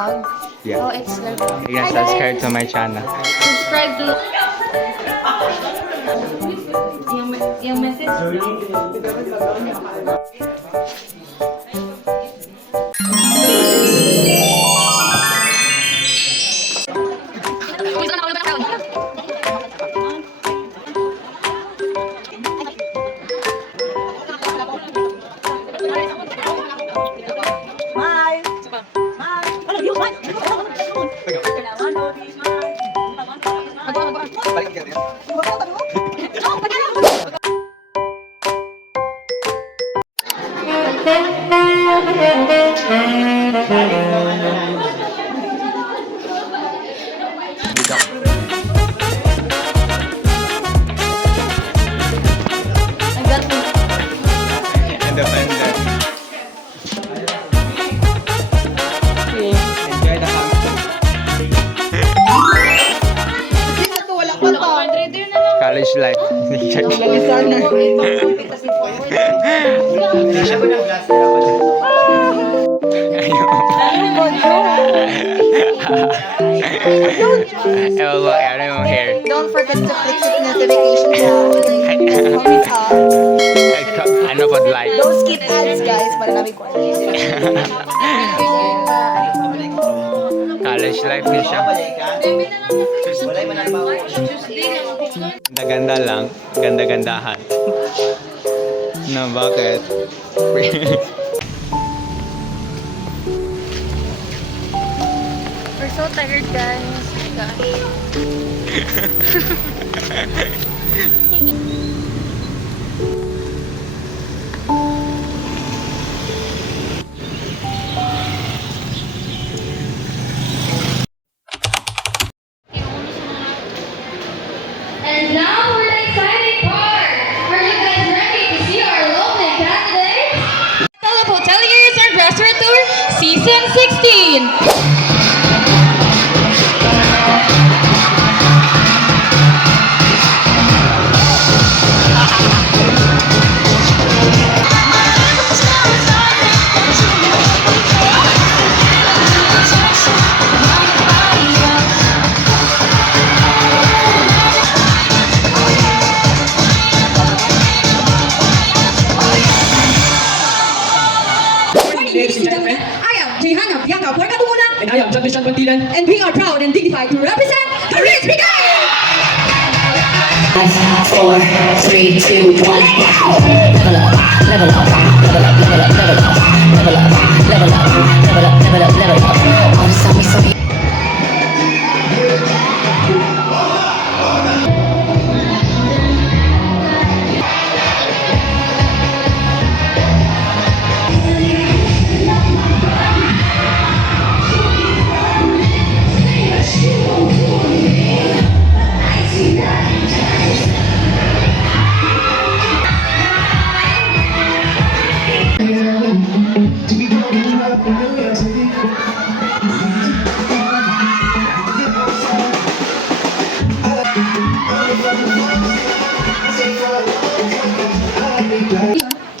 vlog? Yeah. Oh, it's like... You can subscribe to my channel. Subscribe to... Yung message. Independent. Enjoy the college life. Don't forget to click the notification bell. Ano po like? Don't skip ads, guys. Maraming ko. College life din siya. Ganda lang. Ganda-gandahan. Na bakit? We're so tired, guys. Oh my gosh. And now for the exciting part. Are you guys ready to see our lovely candidates? Philip Hoteliers and Restaurateur Season 16. Ladies and gentlemen, I am Jehana Bianca Puercatumunan. And I am John Vincent Bantilan. And we are proud and dignified to represent the Rich Brigade! 5, 4, 3, 2, 1. Level up, level up, level up, level up, level up, level up, level up, level up, level up, level up. All the time so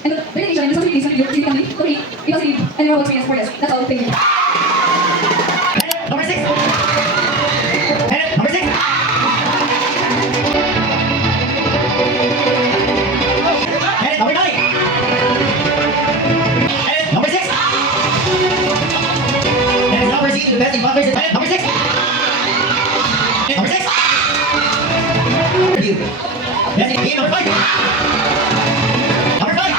And the dedication and responsibility of your family, Corey, Ipasili, and your experience for us. That's all. Thank you. Number 6. Number 6. Number 9. Number 6. Number 6. Number 6. Number 6. Number 5. Number 5.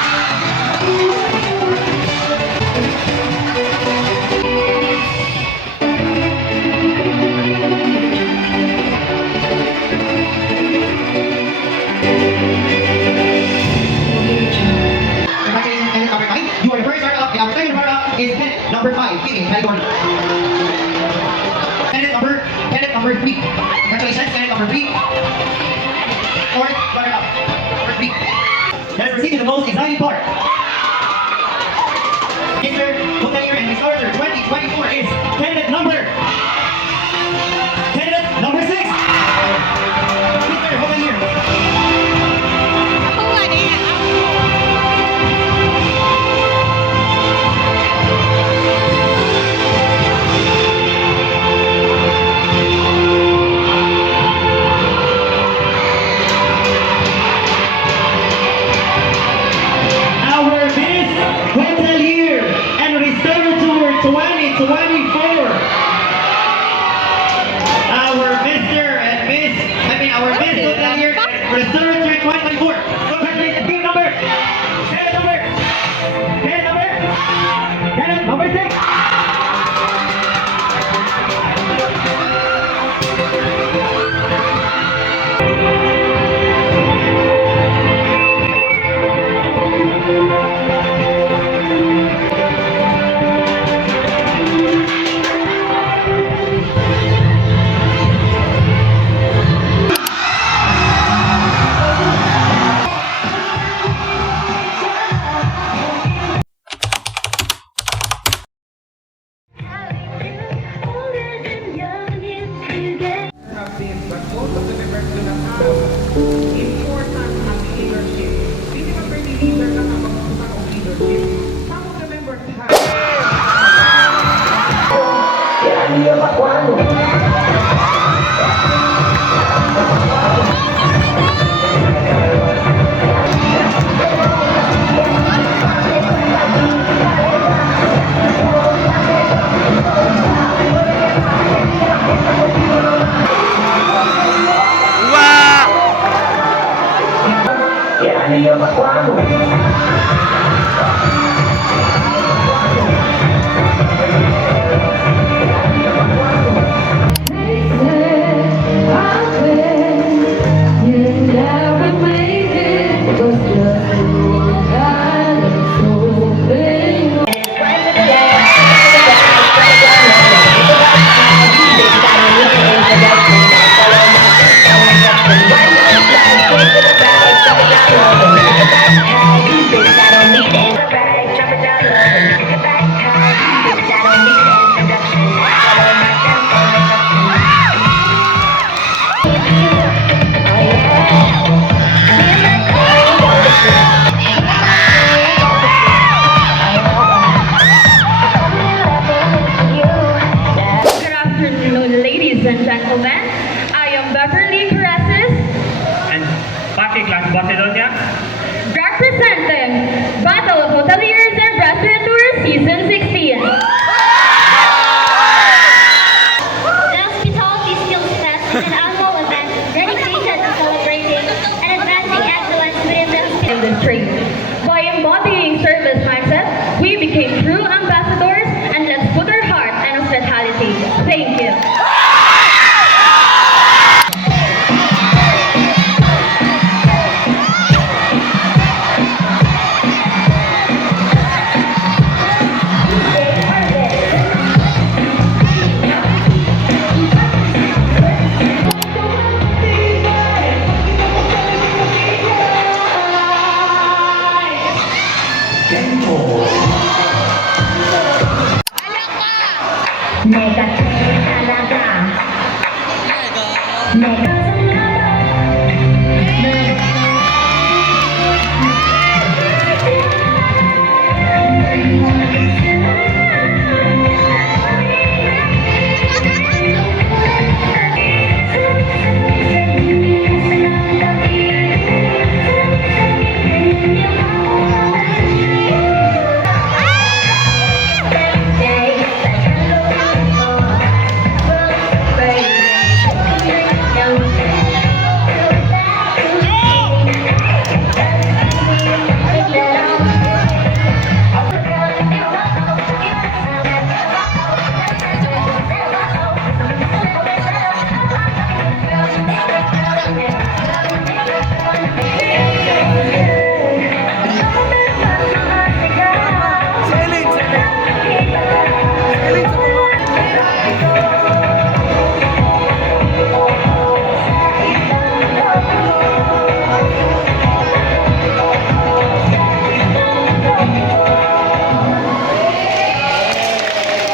Number 5, Kimmy, category. Candidate number 3. Congratulations, candidate number 3. Fourth, runner up. Number 3. Let us proceed to the most exciting part. Mr. Hotelier and Restorateur 2024 is candidate number 6. Mr. Hotelier. 2024. Our Mr. and Miss, our Miss Hotelier Restaurant 2024. Congratulations, team number. Kenneth number. Kenneth number 6. Good afternoon, ladies and gentlemen. I am Beverly Careses, And Paki Class Bacedonia. representing Battle of Hoteliers and Restaurateurs Season 16. The Hospitality Skills Fest is an annual event dedicated to celebrating and advancing excellence within the Industry. By embodying service mindset, we became true ambassadors, and let's put our heart and hospitality. Thank you. Mega talaga. Mega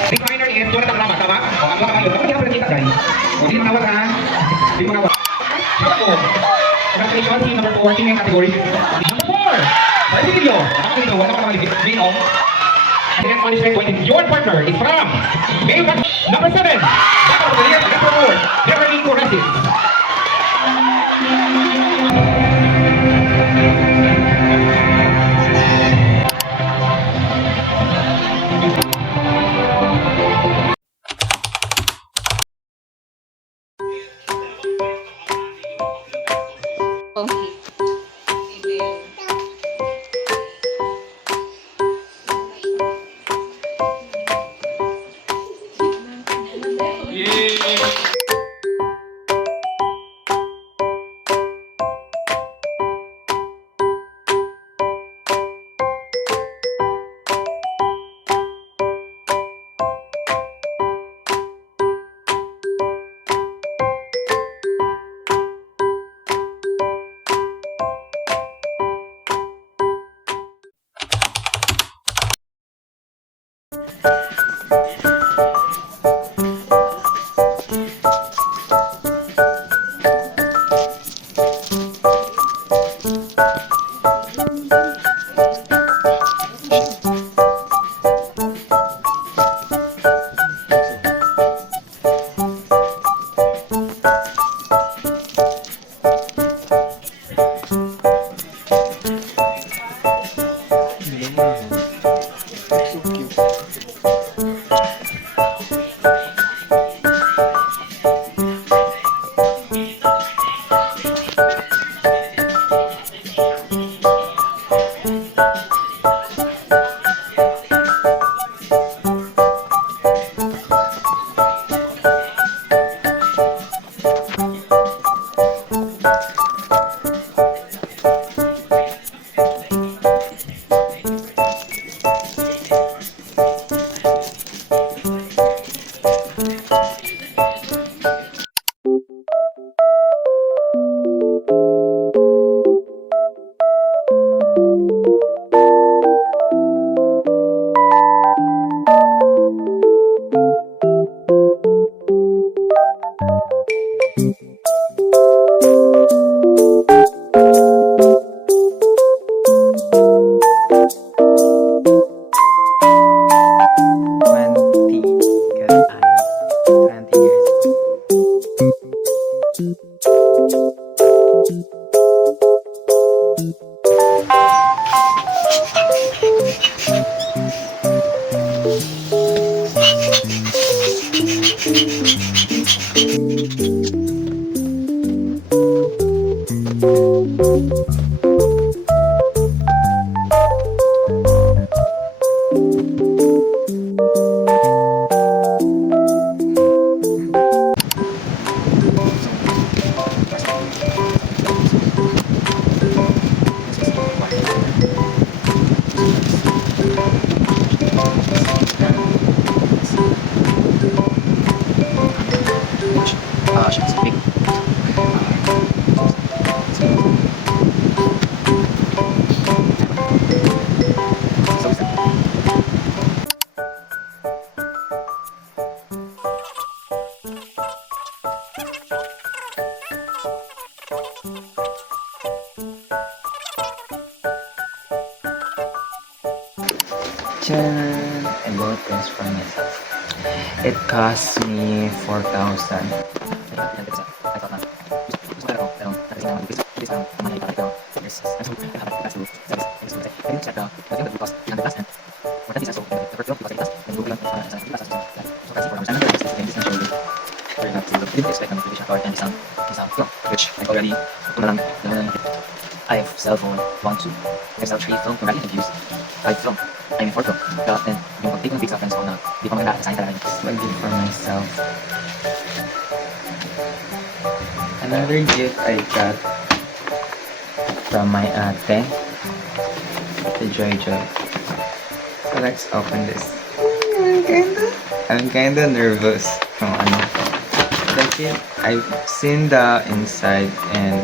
Definer is surat ang lama, tama? O, ang lama kayo. Dapat di ka pala kita, guys. O, di manawag ha. Di manawag. Ako. Congratulations, team number 4, team yung category. Number 4! Sa video. Nakakalido, wala ka naman video. Second punishment point is your partner is from May number 7. Battle of the Year, number 4. Beverly Careses. Tcharan! I bought this for myself. It cost me 4,000. Which like already I have cell phone 1, 2, I have cell 3 film, already have used 5 film, I mean 4 film. Kaya then, yung pag-take ng pizza friends ko na di pa maganda-assign talaga yun. This one gift for myself. Another gift I got from my ate, the Joy Joy. So let's open this. I'm kinda nervous. Kung ano. Kasi I've seen the inside and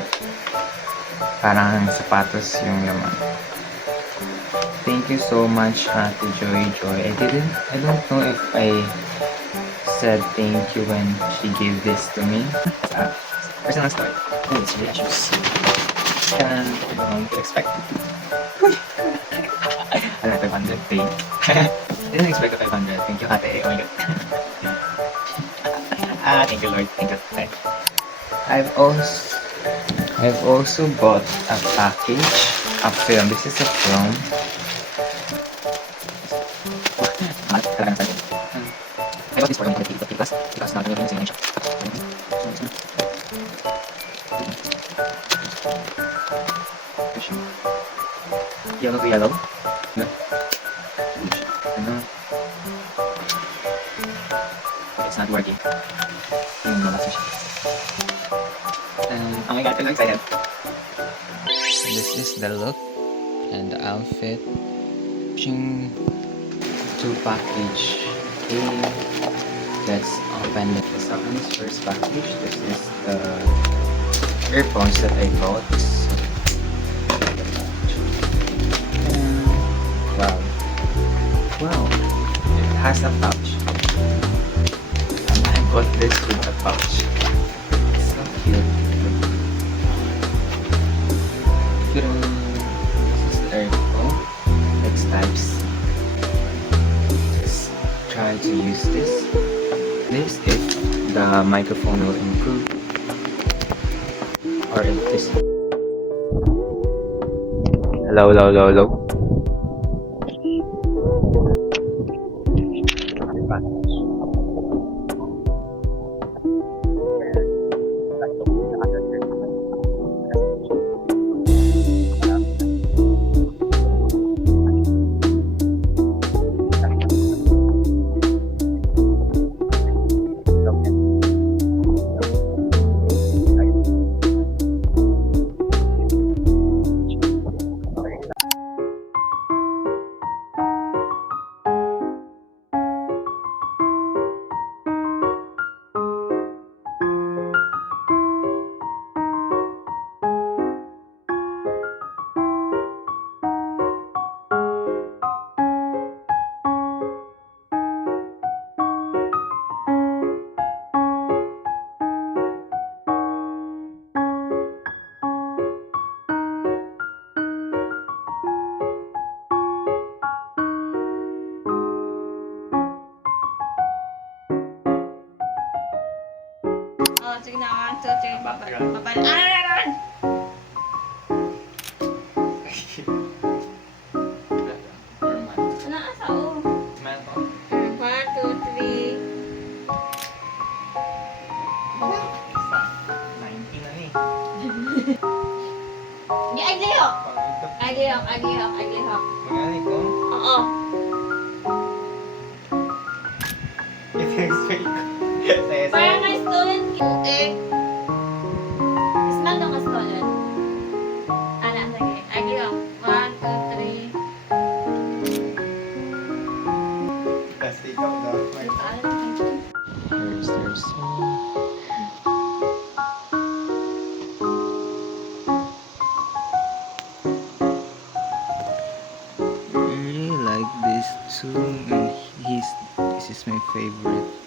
parang sapatos yung laman. Thank you so much, Ate Joy Joy. I don't know if I said thank you when she gave this to me. Personal story. It's really shoes. And I don't expect. I don't 500 pay. Didn't expect the 500. Thank you, ate. Oh my god. Thank you, Lord. Thank you. I've also bought a package, a film. This is a film. Talagang sa akin. I bought this for 50 plus because not really using shop. Yellow to yellow. No. Ano? It's not working. Yung nabasa siya. And oh my god, I'm excited. This is the look and the outfit. Ching, two package. Okay, let's open it. This is this first package. This is the earphones that I bought. And wow, wow! It has a pouch. And I bought this with a pouch. It's so cute. This is the airphone. It's Type-C. Let's try to use this. This if the microphone will improve. Or if this. Hello, hello, hello, hello. Oh, sige na. 1, 2, 3. Babalon. Babalon. Ah! Ano asa o? 1, 2, 3. 19 na ni. Hindi, ay lihok. Ay lihok, ay lihok, ay lihok. Magani ko. Oo. It is fake. Parang nga stolen ko. Smell daw ka stolen. Ana, sige. Ay lihok. 1, 2, 3. Let's take out the microphone. There's I really like this too, and this is my favorite.